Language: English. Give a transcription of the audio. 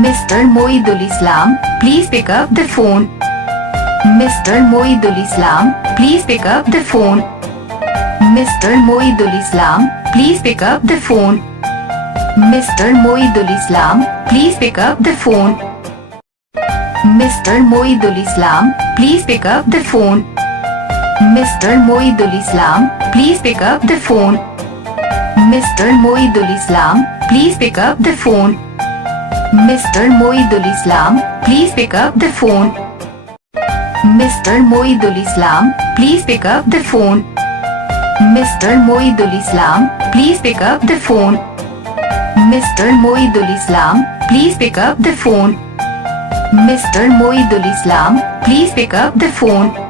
Mr. Moidul Islam, please pick up the phone. Mr. Moidul Islam, please pick up the phone. Mr. Moidul Islam, please pick up the phone. Mr. Moidul Islam, please pick up the phone. Mr. Moidul Islam, please pick up the phone. Mr. Moidul Islam, please pick up the phone. Mr. Moidul Islam, please pick up the phone. Mr. Moidul Islam, please pick up the phone. Mr. Moidul Islam, please pick up the phone. Mr. Moidul Islam, please pick up the phone. Mr. Moidul Islam, please pick up the phone. Mr. Moidul Islam, please pick up the phone.